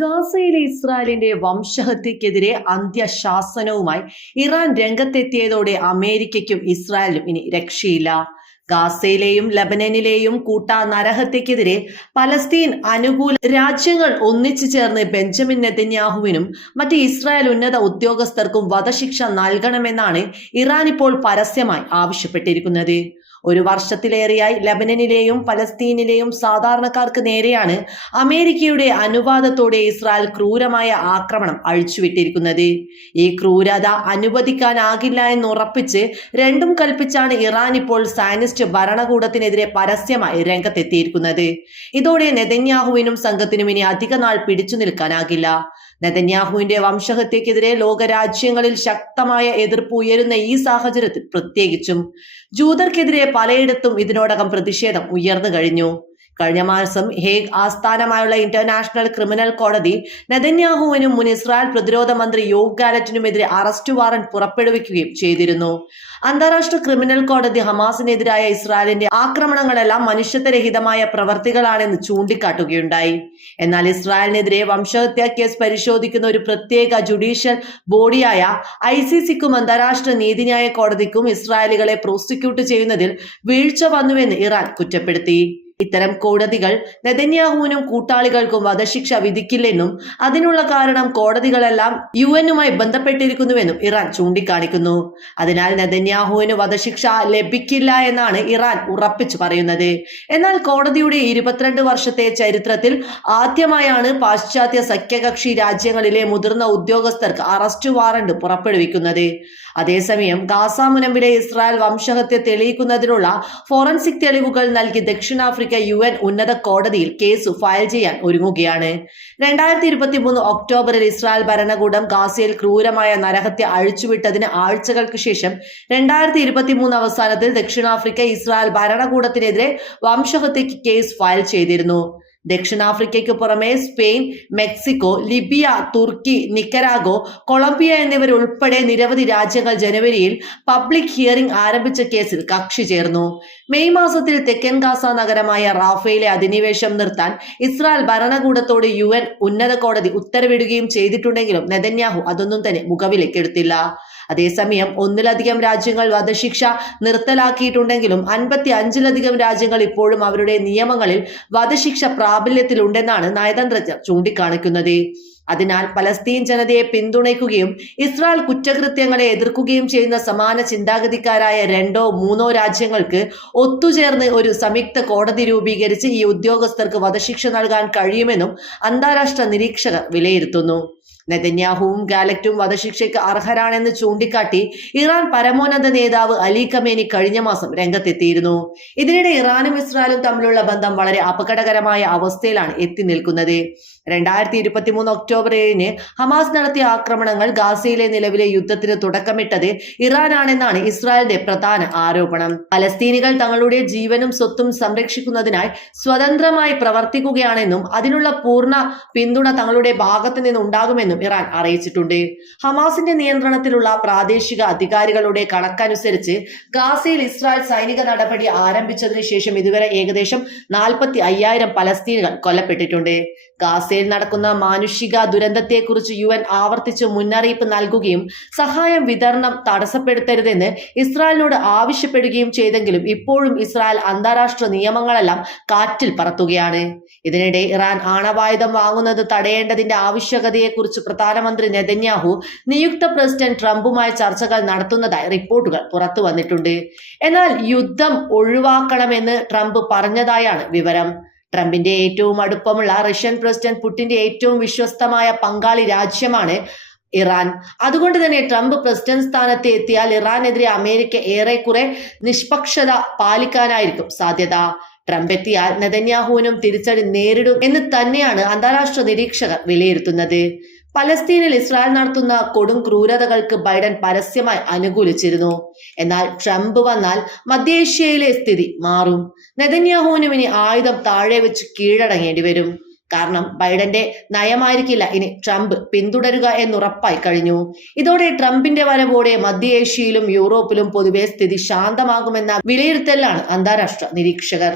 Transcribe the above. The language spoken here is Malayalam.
ഗാസയിലെ ഇസ്രായേലിന്റെ വംശഹത്യക്കെതിരെ അന്ത്യശാസനവുമായി ഇറാൻ രംഗത്തെത്തിയതോടെ അമേരിക്കയ്ക്കും ഇസ്രായേലിനും ഇനി രക്ഷയില്ല. ഗാസയിലെയും ലബനനിലെയും കൂട്ട നരഹത്യക്കെതിരെ പലസ്തീൻ അനുകൂല രാജ്യങ്ങൾ ഒന്നിച്ചു ചേർന്ന് ബെഞ്ചമിൻ നെതന്യാഹുവിനും മറ്റ് ഇസ്രായേൽ ഉന്നത ഉദ്യോഗസ്ഥർക്കും വധശിക്ഷ നൽകണമെന്നാണ് ഇറാൻ ഇപ്പോൾ പരസ്യമായി ആവശ്യപ്പെട്ടിരിക്കുന്നത്. ഒരു വർഷത്തിലേറെയായി ലബനനിലെയും പലസ്തീനിലെയും സാധാരണക്കാർക്ക് നേരെയാണ് അമേരിക്കയുടെ അനുവാദത്തോടെ ഇസ്രായേൽ ക്രൂരമായ ആക്രമണം അഴിച്ചുവിട്ടിരിക്കുന്നത്. ഈ ക്രൂരത അനുവദിക്കാനാകില്ല എന്ന് ഉറപ്പിച്ച് രണ്ടും കൽപ്പിച്ചാണ് ഇറാൻ ഇപ്പോൾ സയനിസ്റ്റ് ഭരണകൂടത്തിനെതിരെ പരസ്യമായി രംഗത്തെത്തിയിരിക്കുന്നത്. ഇതോടെ നെതന്യാഹുവിനും സംഘത്തിനും ഇനി അധിക നാൾ പിടിച്ചു നിൽക്കാനാകില്ല. നെതന്യാഹുവിന്റെ വംശഹത്യക്കെതിരെ ലോകരാജ്യങ്ങളിൽ ശക്തമായ എതിർപ്പ് ഉയരുന്ന ഈ സാഹചര്യത്തിൽ പ്രത്യേകിച്ചും ജൂതർക്കെതിരെ പലയിടത്തും ഇതിനോടകം പ്രതിഷേധം ഉയർന്നു കഴിഞ്ഞു. കഴിഞ്ഞ മാസം ഹേഗ് ആസ്ഥാനമായുള്ള ഇന്റർനാഷണൽ ക്രിമിനൽ കോടതി നെതന്യാഹുവിനും മുൻ ഇസ്രായേൽ പ്രതിരോധ മന്ത്രി യോഗ് ഗാലറ്റിനുമെതിരെ അറസ്റ്റ് വാറന്റ് പുറപ്പെടുവിക്കുകയും ചെയ്തിരുന്നു. അന്താരാഷ്ട്ര ക്രിമിനൽ കോടതി ഹമാസിനെതിരായ ഇസ്രായേലിന്റെ ആക്രമണങ്ങളെല്ലാം മനുഷ്യത്വരഹിതമായ പ്രവർത്തികളാണെന്ന് ചൂണ്ടിക്കാട്ടുകയുണ്ടായി. എന്നാൽ ഇസ്രായേലിനെതിരെ വംശഹത്യാ കേസ് പരിശോധിക്കുന്ന ഒരു പ്രത്യേക ജുഡീഷ്യൽ ബോഡിയായ ഐ സി സിക്കും അന്താരാഷ്ട്ര നീതിന്യായ കോടതിക്കും ഇസ്രായേലികളെ പ്രോസിക്യൂട്ട് ചെയ്യുന്നതിൽ വീഴ്ച വന്നുവെന്ന് ഇറാൻ കുറ്റപ്പെടുത്തി. ഇത്തരം കോടതികൾ നെതന്യാഹുവിനും കൂട്ടാളികൾക്കും വധശിക്ഷ വിധിക്കില്ലെന്നും അതിനുള്ള കാരണം കോടതികളെല്ലാം യു എന്നുമായി ബന്ധപ്പെട്ടിരിക്കുന്നുവെന്നും ഇറാൻ ചൂണ്ടിക്കാണിക്കുന്നു. അതിനാൽ നെതന്യാഹുവിന് വധശിക്ഷ ലഭിക്കില്ല എന്നാണ് ഇറാൻ ഉറപ്പിച്ചു പറയുന്നത്. എന്നാൽ കോടതിയുടെ ഇരുപത്തിരണ്ട് വർഷത്തെ ചരിത്രത്തിൽ ആദ്യമായാണ് പാശ്ചാത്യ സഖ്യകക്ഷി രാജ്യങ്ങളിലെ മുതിർന്ന ഉദ്യോഗസ്ഥർക്ക് അറസ്റ്റ് വാറണ്ട് പുറപ്പെടുവിക്കുന്നത്. അതേസമയം ഗാസ മുനമ്പിലെ ഇസ്രായേൽ വംശഹത്യ തെളിയിക്കുന്നതിനുള്ള ഫോറൻസിക് തെളിവുകൾ നൽകി ദക്ഷിണാഫ്രിക്ക യു എൻ ഉന്നത കോടതിയിൽ കേസ് ഫയൽ ചെയ്യാൻ ഒരുങ്ങുകയാണ്. രണ്ടായിരത്തി ഇരുപത്തി മൂന്ന് ഒക്ടോബറിൽ ഇസ്രായേൽ ഭരണകൂടം ഗാസയിൽ ക്രൂരമായ നരഹത്യ അഴിച്ചുവിട്ടതിന് ആഴ്ചകൾക്ക് ശേഷം രണ്ടായിരത്തി ഇരുപത്തി മൂന്ന് അവസാനത്തിൽ ദക്ഷിണാഫ്രിക്ക ഇസ്രായേൽ ഭരണകൂടത്തിനെതിരെ വംശഹത്യക്ക് കേസ് ഫയൽ ചെയ്തിരുന്നു. ദക്ഷിണാഫ്രിക്കയ്ക്ക് പുറമെ സ്പെയിൻ മെക്സിക്കോ ലിബിയ തുർക്കി നിക്കരാഗോ കൊളംബിയ എന്നിവരുൾപ്പെടെ നിരവധി രാജ്യങ്ങൾ ജനുവരിയിൽ പബ്ലിക് ഹിയറിംഗ് ആരംഭിച്ച കേസിൽ കക്ഷി ചേർന്നു. മെയ് മാസത്തിൽ തെക്കൻ ഗാസ നഗരമായ റാഫയിലെ അധിനിവേശം നിർത്താൻ ഇസ്രായേൽ ഭരണകൂടത്തോട് യു ഉന്നത കോടതി ഉത്തരവിടുകയും ചെയ്തിട്ടുണ്ടെങ്കിലും നെതന്യാഹു അതൊന്നും തന്നെ മുഖവിലേക്കെടുത്തില്ല. അതേസമയം ഒന്നിലധികം രാജ്യങ്ങൾ വധശിക്ഷ നിർത്തലാക്കിയിട്ടുണ്ടെങ്കിലും അൻപത്തി അഞ്ചിലധികം രാജ്യങ്ങൾ ഇപ്പോഴും അവരുടെ നിയമങ്ങളിൽ വധശിക്ഷ പ്രാബല്യത്തിലുണ്ടെന്നാണ് നയതന്ത്രജ്ഞർ ചൂണ്ടിക്കാണിക്കുന്നത്. അതിനാൽ പലസ്തീൻ ജനതയെ പിന്തുണയ്ക്കുകയും ഇസ്രായേൽ കുറ്റകൃത്യങ്ങളെ എതിർക്കുകയും ചെയ്യുന്ന സമാന ചിന്താഗതിക്കാരായ രണ്ടോ മൂന്നോ രാജ്യങ്ങൾക്ക് ഒത്തുചേർന്ന് ഒരു സംയുക്ത കോടതി രൂപീകരിച്ച് ഈ ഉദ്യോഗസ്ഥർക്ക് വധശിക്ഷ നൽകാൻ കഴിയുമെന്നും അന്താരാഷ്ട്ര നിരീക്ഷകർ വിലയിരുത്തുന്നു. നെതന്യാഹുവും ഗാലക്റ്റും വധശിക്ഷയ്ക്ക് അർഹരാണെന്ന് ചൂണ്ടിക്കാട്ടി ഇറാൻ പരമോന്നത നേതാവ് അലി കമേനി കഴിഞ്ഞ മാസം രംഗത്തെത്തിയിരുന്നു. ഇതിനിടെ ഇറാനും ഇസ്രായേലും തമ്മിലുള്ള ബന്ധം വളരെ അപകടകരമായ അവസ്ഥയിലാണ് എത്തി നിൽക്കുന്നത്. രണ്ടായിരത്തി ഇരുപത്തി മൂന്ന് ഒക്ടോബർ ഏഴിന് ഹമാസ് നടത്തിയ ആക്രമണങ്ങൾ ഗാസയിലെ നിലവിലെ യുദ്ധത്തിന് തുടക്കമിട്ടത് ഇറാനാണെന്നാണ് ഇസ്രായേലിന്റെ പ്രധാന ആരോപണം. പലസ്തീനികൾ തങ്ങളുടെ ജീവനും സ്വത്തും സംരക്ഷിക്കുന്നതിനായി സ്വതന്ത്രമായി പ്രവർത്തിക്കുകയാണെന്നും അതിനുള്ള പൂർണ പിന്തുണ തങ്ങളുടെ ഭാഗത്തു നിന്നുണ്ടാകുമെന്നും ഇറാൻ അറിയിച്ചിട്ടുണ്ട്. ഹമാസിന്റെ നിയന്ത്രണത്തിലുള്ള പ്രാദേശിക അധികാരികളുടെ കണക്കനുസരിച്ച് ഗാസയിൽ ഇസ്രായേൽ സൈനിക നടപടി ആരംഭിച്ചതിന് ശേഷം ഇതുവരെ ഏകദേശം നാൽപ്പത്തി അയ്യായിരം പലസ്തീനുകൾ കൊല്ലപ്പെട്ടിട്ടുണ്ട്. ഗാസയിൽ നടക്കുന്ന മാനുഷിക ദുരന്തത്തെക്കുറിച്ച് യു എൻ ആവർത്തിച്ച് മുന്നറിയിപ്പ് നൽകുകയും സഹായം വിതരണം തടസ്സപ്പെടുത്തരുതെന്ന് ഇസ്രായേലിനോട് ആവശ്യപ്പെടുകയും ചെയ്തെങ്കിലും ഇപ്പോഴും ഇസ്രായേൽ അന്താരാഷ്ട്ര നിയമങ്ങളെല്ലാം കാറ്റിൽ പറത്തുകയാണ്. ഇതിനിടെ ഇറാൻ ആണവായുധം വാങ്ങുന്നത് തടയേണ്ടതിന്റെ ആവശ്യകതയെക്കുറിച്ച് പ്രധാനമന്ത്രി നെതന്യാഹു നിയുക്ത പ്രസിഡന്റ് ട്രംപുമായി ചർച്ചകൾ നടത്തുന്നതായി റിപ്പോർട്ടുകൾ പുറത്തു വന്നിട്ടുണ്ട്. എന്നാൽ യുദ്ധം ഒഴിവാക്കണമെന്ന് ട്രംപ് പറഞ്ഞതായാണ് വിവരം. ട്രംപിന്റെ ഏറ്റവും അടുപ്പമുള്ള റഷ്യൻ പ്രസിഡന്റ് പുടിന്റെ ഏറ്റവും വിശ്വസ്തമായ പങ്കാളി രാജ്യമാണ് ഇറാൻ. അതുകൊണ്ട് തന്നെ ട്രംപ് പ്രസിഡന്റ് സ്ഥാനത്ത് എത്തിയാൽ ഇറാനെതിരെ അമേരിക്ക ഏറെക്കുറെ നിഷ്പക്ഷത പാലിക്കാനായിരിക്കും സാധ്യത. ട്രംപ് എത്തിയാൽ നെതന്യാഹുവിനും തിരിച്ചടി നേരിടും എന്ന് തന്നെയാണ് അന്താരാഷ്ട്ര നിരീക്ഷകർ വിലയിരുത്തുന്നത്. പലസ്തീനിൽ ഇസ്രായേൽ നടത്തുന്ന കൊടും ക്രൂരതകൾക്ക് ബൈഡൻ പരസ്യമായി അനുകൂലിച്ചിരുന്നു. എന്നാൽ ട്രംപ് വന്നാൽ മധ്യേഷ്യയിലെ സ്ഥിതി മാറും. നെതന്യാഹുവിനും ഇനി ആയുധം താഴെ വെച്ച് കീഴടങ്ങേണ്ടി വരും. കാരണം ബൈഡന്റെ നയമായിരിക്കില്ല ഇനി ട്രംപ് പിന്തുടരുക എന്നുറപ്പായി കഴിഞ്ഞു. ഇതോടെ ട്രംപിന്റെ വരവോടെ മധ്യേഷ്യയിലും യൂറോപ്പിലും പൊതുവെ സ്ഥിതി ശാന്തമാകുമെന്ന വിലയിരുത്തലാണ് അന്താരാഷ്ട്ര നിരീക്ഷകർ.